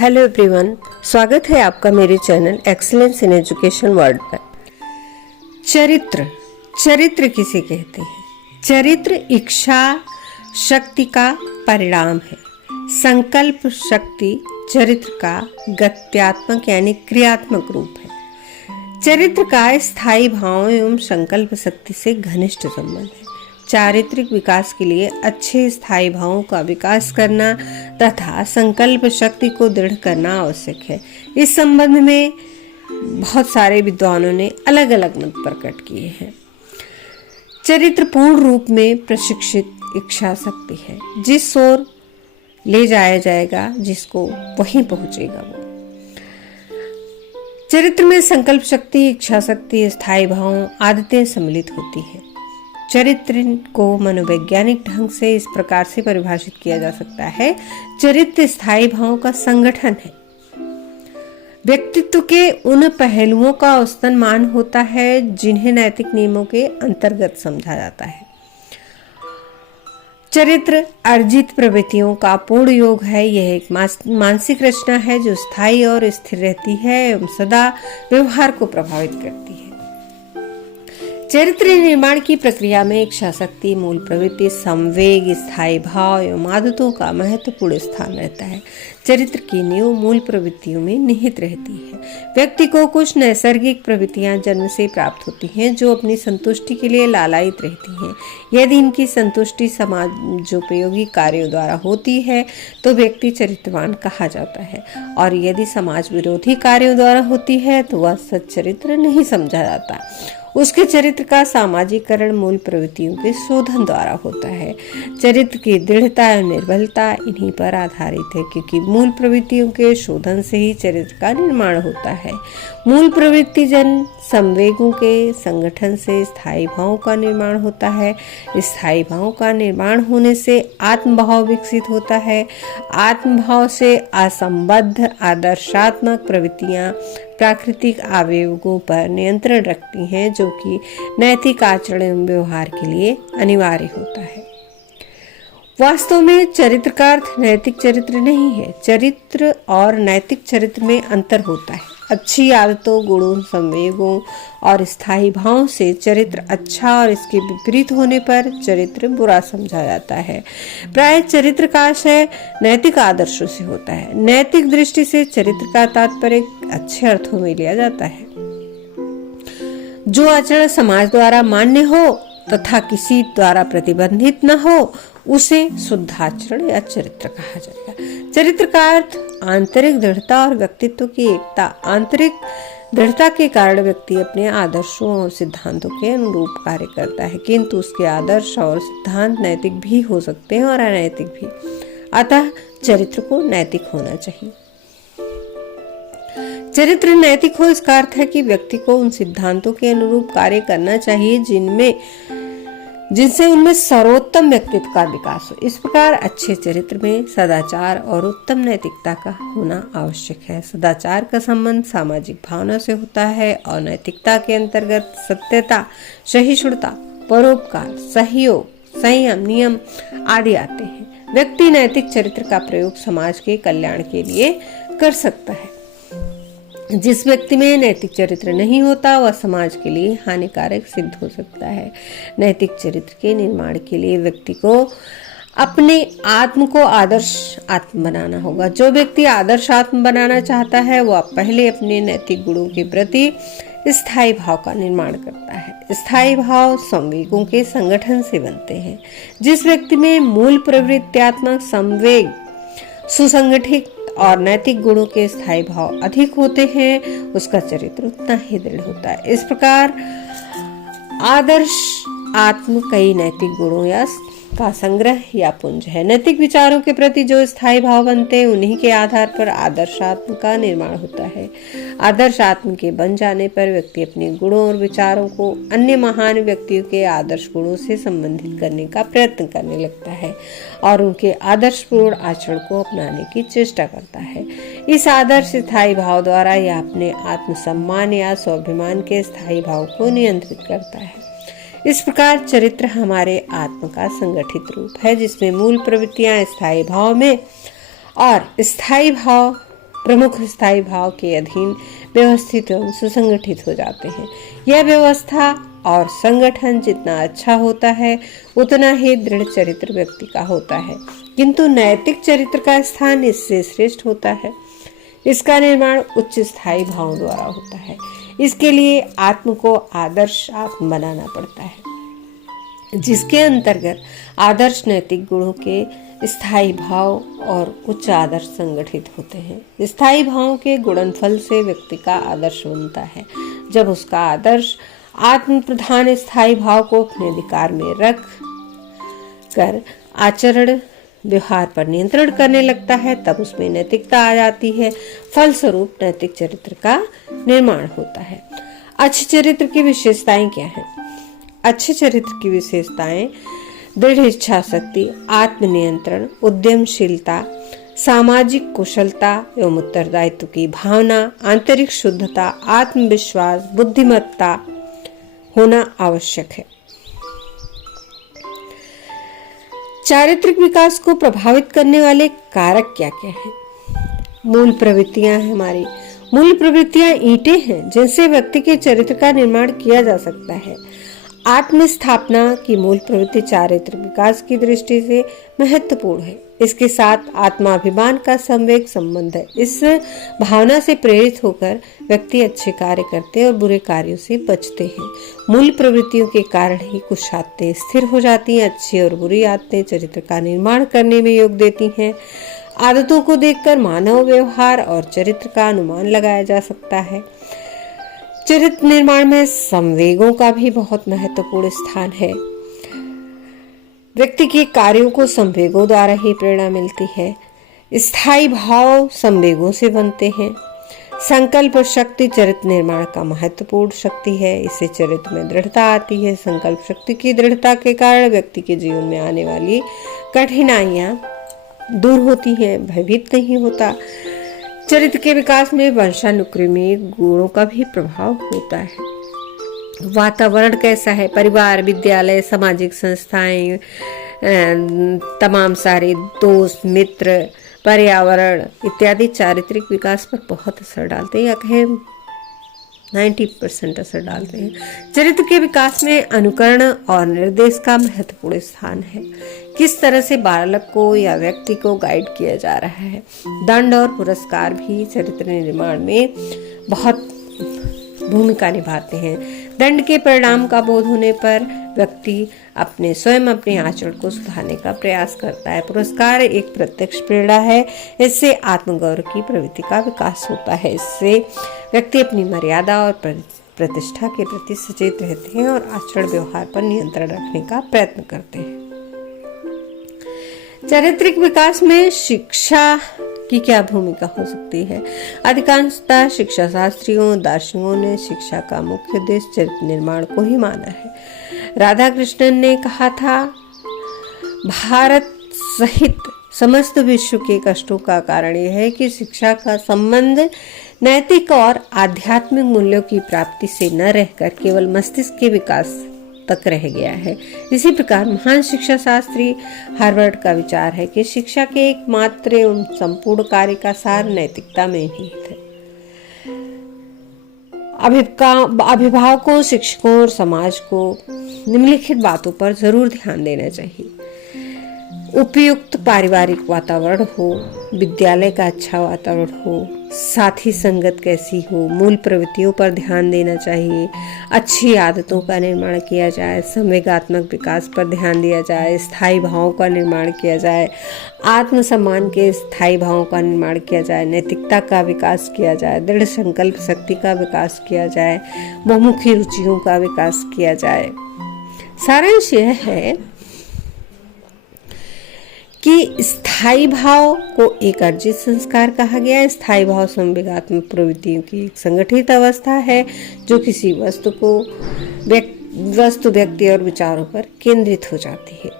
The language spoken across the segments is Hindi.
हेलो एवरीवन, स्वागत है आपका मेरे channel excellence in education world पर। चरित्र किसे कहते हैं? चरित्र इच्छा शक्ति का परिणाम है। संकल्प शक्ति चरित्र का गत्यात्मक यानी क्रियात्मक रूप है। चरित्र का स्थायी भावों एवं संकल्प शक्ति से घनिष्ठ संबंध है। चारित्रिक विकास के लिए अच्छे स्थायी भावों का विकास करना तथा संकल्प शक्ति को दृढ़ करना आवश्यक है। इस संबंध में बहुत सारे विद्वानों ने अलग अलग मत प्रकट किए हैं। चरित्र पूर्ण रूप में प्रशिक्षित इच्छा शक्ति है। जिस ओर ले जाया जाएगा जिसको वहीं पहुंचेगा वो। चरित्र में संकल्प शक्ति, इच्छा शक्ति, स्थायी भाव, आदतें सम्मिलित होती है। चरित्र को मनोवैज्ञानिक ढंग से इस प्रकार से परिभाषित किया जा सकता है। चरित्र स्थायी भावों का संगठन है। व्यक्तित्व के उन पहलुओं का औसतन मान होता है जिन्हें नैतिक नियमों के अंतर्गत समझा जाता है। चरित्र अर्जित प्रवृत्तियों का पूर्ण योग है। यह एक मानसिक रचना है जो स्थायी और स्थिर रहती है एवं सदा व्यवहार को प्रभावित करती है। चरित्र निर्माण की प्रक्रिया में इच्छा शक्ति, मूल प्रवृत्ति, संवेग, स्थायी भाव एवं आदतों का महत्वपूर्ण स्थान रहता है। चरित्र की नींव मूल प्रवृत्तियों में निहित रहती है। व्यक्ति को कुछ नैसर्गिक प्रवृत्तियां जन्म से प्राप्त होती हैं जो अपनी संतुष्टि के लिए लालायित रहती हैं। यदि इनकी संतुष्टि समाजोपयोगी कार्यों द्वारा होती है तो व्यक्ति चरित्रवान कहा जाता है, और यदि समाज विरोधी कार्यों द्वारा होती है तो वह सच्चरित्र नहीं समझा जाता। उसके चरित्र का सामाजिकरण मूल प्रवृत्तियों के शोधन द्वारा होता है। चरित्र की दृढ़ता और निर्बलता इन्हीं पर आधारित है, क्योंकि मूल प्रवृत्तियों के शोधन से ही चरित्र का निर्माण होता है। मूल प्रवृत्ति जन संवेगों के संगठन से स्थायी भावों का निर्माण होता है। स्थायी भावों का निर्माण होने से आत्मभाव विकसित होता है। आत्मभाव से असंबद्ध आदर्शात्मक प्रवृत्तियां प्राकृतिक आवेगों पर नियंत्रण रखती हैं, जो कि नैतिक आचरण एवं व्यवहार के लिए अनिवार्य होता है। वास्तव में चरित्र का अर्थ नैतिक चरित्र नहीं है। चरित्र और नैतिक चरित्र में अंतर होता है। अच्छी आदतों, गुणों, संवेगों और स्थायी भावों से चरित्र अच्छा और इसके विपरीत होने पर चरित्र बुरा समझा जाता है। प्राय चरित्र का आशय नैतिक आदर्शों से होता है। नैतिक दृष्टि से चरित्र का तात्पर्य अच्छे अर्थों में लिया जाता है। जो आचरण समाज द्वारा मान्य हो तथा किसी द्वारा प्रतिबंधित न हो उसे शुद्धाचरण या चरित्र कहा जाएगा। चरित्र का अर्थ आंतरिक दृढ़ता और व्यक्तित्व की एकता। आंतरिक दृढ़ता के कारण व्यक्ति अपने आदर्शों और सिद्धांतों के अनुरूप कार्य करता है, किंतु उसके आदर्श और सिद्धांत नैतिक भी हो सकते हैं और अनैतिक भी। अतः चरित्र को नैतिक होना चाहिए। चरित्र नैतिक हो इसका अर्थ है कि व्यक्ति को उन सिद्धांतों के अनुरूप कार्य करना चाहिए जिनसे उनमें सर्वोत्तम व्यक्तित्व का विकास हो। इस प्रकार अच्छे चरित्र में सदाचार और उत्तम नैतिकता का होना आवश्यक है। सदाचार का संबंध सामाजिक भावना से होता है और नैतिकता के अंतर्गत सत्यता, सहिष्णुता, परोपकार, सहयोग, संयम, नियम आदि आते हैं। व्यक्ति नैतिक चरित्र का प्रयोग समाज के कल्याण के लिए कर सकता है। जिस व्यक्ति में नैतिक चरित्र नहीं होता वह समाज के लिए हानिकारक सिद्ध हो सकता है। नैतिक चरित्र के निर्माण के लिए व्यक्ति को अपने आत्म को आदर्श आत्म बनाना होगा। जो व्यक्ति आदर्श आत्म बनाना चाहता है वह पहले अपने नैतिक गुणों के प्रति स्थायी भाव का निर्माण करता है। स्थायी भाव संवेगों के संगठन से बनते हैं। जिस व्यक्ति में मूल प्रवृत्त्यात्मक संवेग सुसंगठित और नैतिक गुणों के स्थायी भाव अधिक होते हैं उसका चरित्र उतना ही दृढ़ होता है। इस प्रकार आदर्श आत्म कई नैतिक गुणों का संग्रह या पुंज है। नैतिक विचारों के प्रति जो स्थायी भाव बनते हैं उन्हीं के आधार पर आदर्शात्म का निर्माण होता है। आदर्शात्म के बन जाने पर व्यक्ति अपने गुणों और विचारों को अन्य महान व्यक्तियों के आदर्श गुणों से संबंधित करने का प्रयत्न करने लगता है और उनके आदर्शपूर्ण आचरण को अपनाने की चेष्टा करता है। इस आदर्श स्थायी भाव द्वारा यह अपने आत्मसम्मान या स्वाभिमान के स्थायी भाव को नियंत्रित करता है। इस प्रकार चरित्र हमारे आत्म का संगठित रूप है जिसमें मूल प्रवृत्तियां स्थायी भाव में और स्थायी भाव प्रमुख स्थायी भाव के अधीन व्यवस्थित एवं सुसंगठित हो जाते हैं। यह व्यवस्था और संगठन जितना अच्छा होता है उतना ही दृढ़ चरित्र व्यक्ति का होता है, किंतु नैतिक चरित्र का स्थान इससे श्रेष्ठ होता है। इसका निर्माण उच्च स्थायी भावों द्वारा होता है। इसके लिए आत्म को आदर्श आत्म बनाना पड़ता है, जिसके अंतर्गत आदर्श नैतिक गुणों के स्थायी भाव और उच्च आदर्श संगठित होते हैं। स्थायी भावों के गुणनफल से व्यक्ति का आदर्श बनता है। जब उसका आदर्श आत्म प्रधान स्थायी भाव को अपने अधिकार में रख कर आचरण व्यवहार पर नियंत्रण करने लगता है, तब उसमें नैतिकता आ जाती है। फलस्वरूप नैतिक चरित्र का निर्माण होता है। अच्छे चरित्र की विशेषताएं क्या हैं? अच्छे चरित्र की विशेषताएं दृढ़ इच्छा शक्ति, आत्मनियंत्रण, उद्यमशीलता, सामाजिक कुशलता एवं उत्तरदायित्व की भावना, आंतरिक शुद्धता, आत्मविश्वास, बुद्धिमत्ता होना आवश्यक है। चारित्रिक विकास को प्रभावित करने वाले कारक क्या क्या हैं? मूल प्रवृत्तियां हैं। हमारी मूल प्रवृत्तियां ईंटें हैं जिनसे व्यक्ति के चरित्र का निर्माण किया जा सकता है। आत्म स्थापना की मूल प्रवृत्ति चारित्रिक विकास की दृष्टि से महत्वपूर्ण है। इसके साथ आत्माभिमान का संवेग संबंध है। इस भावना से प्रेरित होकर व्यक्ति अच्छे कार्य करते और बुरे कार्यों से बचते हैं। मूल प्रवृत्तियों के कारण ही कुछ आदतें स्थिर हो जाती हैं। अच्छी और बुरी आदतें चरित्र का निर्माण करने में योग देती हैं। आदतों को देखकर मानव व्यवहार और चरित्र का अनुमान लगाया जा सकता है। चरित्र निर्माण में संवेगों का भी बहुत महत्वपूर्ण स्थान है। व्यक्ति के कार्यों को संवेगों द्वारा ही प्रेरणा मिलती है। स्थायी भाव संवेगों से बनते हैं। संकल्प शक्ति चरित्र निर्माण का महत्वपूर्ण शक्ति है। इससे चरित्र में दृढ़ता आती है। संकल्प शक्ति की दृढ़ता के कारण व्यक्ति के जीवन में आने वाली कठिनाइयां दूर होती हैं, भयभीत नहीं होता। चरित्र के विकास में वंशानुक्रमी गुणों का भी प्रभाव होता है। वातावरण कैसा है? परिवार, विद्यालय, सामाजिक संस्थाएं, तमाम सारे दोस्त, मित्र, पर्यावरण इत्यादि चारित्रिक विकास पर बहुत असर डालते हैं, या कहें 90% असर डालते हैं। चरित्र के विकास में अनुकरण और निर्देश का महत्वपूर्ण स्थान है। किस तरह से बालक को या व्यक्ति को गाइड किया जा रहा है। दंड और पुरस्कार भी चरित्र निर्माण में बहुत भूमिका निभाते हैं। दंड के परिणाम का बोध होने पर व्यक्ति अपने आचरण को सुधारने का प्रयास करता है। पुरस्कार एक प्रत्यक्ष प्रेरणा है। इससे आत्मगौरव की प्रवृत्ति का विकास होता है। इससे व्यक्ति अपनी मर्यादा और प्रतिष्ठा के प्रति सचेत रहते हैं और आचरण व्यवहार पर नियंत्रण रखने का प्रयत्न करते हैं। चारित्रिक विकास में शिक्षा की क्या भूमिका हो सकती है? अधिकांशतः शिक्षा शास्त्रियों, दार्शनिकों ने शिक्षा का मुख्य उद्देश्य चरित्र निर्माण को ही माना है। राधा कृष्णन ने कहा था, भारत सहित समस्त विश्व के कष्टों का कारण यह है कि शिक्षा का संबंध नैतिक और आध्यात्मिक मूल्यों की प्राप्ति से न रहकर केवल मस्तिष्क के विकास तक रह गया है। इसी प्रकार महान शिक्षा शास्त्री हार्वर्ड का विचार है कि शिक्षा के एकमात्र एवं संपूर्ण कार्य का सार नैतिकता में निहित है। अभिभावकों, शिक्षकों और समाज को निम्नलिखित बातों पर जरूर ध्यान देना चाहिए। उपयुक्त पारिवारिक वातावरण हो, विद्यालय का अच्छा वातावरण हो, साथी संगत कैसी हो, मूल प्रवृत्तियों पर ध्यान देना चाहिए, अच्छी आदतों का निर्माण किया जाए, संवेगात्मक विकास पर ध्यान दिया जाए, स्थायी भावों का निर्माण किया जाए, आत्मसम्मान के स्थायी भावों का निर्माण किया जाए, नैतिकता का विकास किया जाए, दृढ़ संकल्प शक्ति का विकास किया जाए, बहुमुखी रुचियों का विकास किया जाए। सारांश यह है कि स्थायी भाव को एक अर्जित संस्कार कहा गया है। स्थायी भाव संवेगात्मक प्रवृत्तियों की एक संगठित अवस्था है जो किसी वस्तु, व्यक्ति और विचारों पर केंद्रित हो जाती है।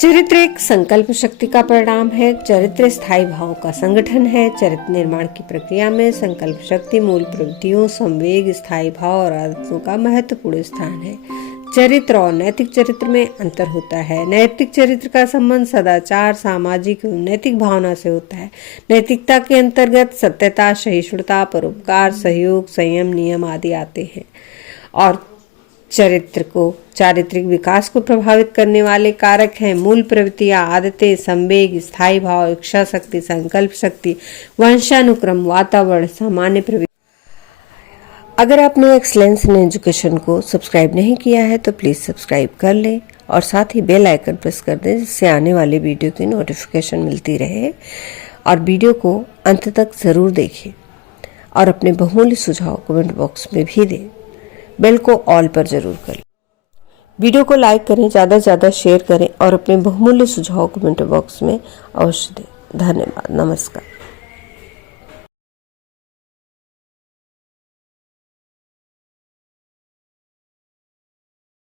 चरित्र एक संकल्प शक्ति का परिणाम है। चरित्र स्थायी भाव का संगठन है। चरित्र निर्माण की प्रक्रिया में संकल्प शक्ति, मूल प्रवृत्तियों, संवेग, स्थायी भाव और आदतों का महत्वपूर्ण स्थान है। चरित्र और नैतिक चरित्र में अंतर होता है। नैतिक चरित्र का संबंध सदाचार, सामाजिक एवं नैतिक भावना से होता है। नैतिकता के अंतर्गत सत्यता, सहिष्णुता, परोपकार, सहयोग, संयम, नियम आदि आते हैं। और चरित्र को चारित्रिक विकास को प्रभावित करने वाले कारक हैं मूल प्रवृत्तियां, आदतें, संवेग, स्थायी भाव, इच्छा शक्ति, संकल्प शक्ति, वंशानुक्रम, वातावरण, सामान्य प्रवृत्ति। अगर आपने एक्सलेंस इन एजुकेशन को सब्सक्राइब नहीं किया है तो प्लीज़ सब्सक्राइब कर लें और साथ ही बेल आइकन प्रेस कर दें, जिससे आने वाले वीडियो की नोटिफिकेशन मिलती रहे। और वीडियो को अंत तक ज़रूर देखें और अपने बहुमूल्य सुझाव कमेंट बॉक्स में भी दें। बेल को ऑल पर जरूर करें। वीडियो को लाइक करें, ज़्यादा से ज़्यादा शेयर करें और अपने बहुमूल्य सुझाव कमेंट बॉक्स में अवश्य दें। धन्यवाद। नमस्कार।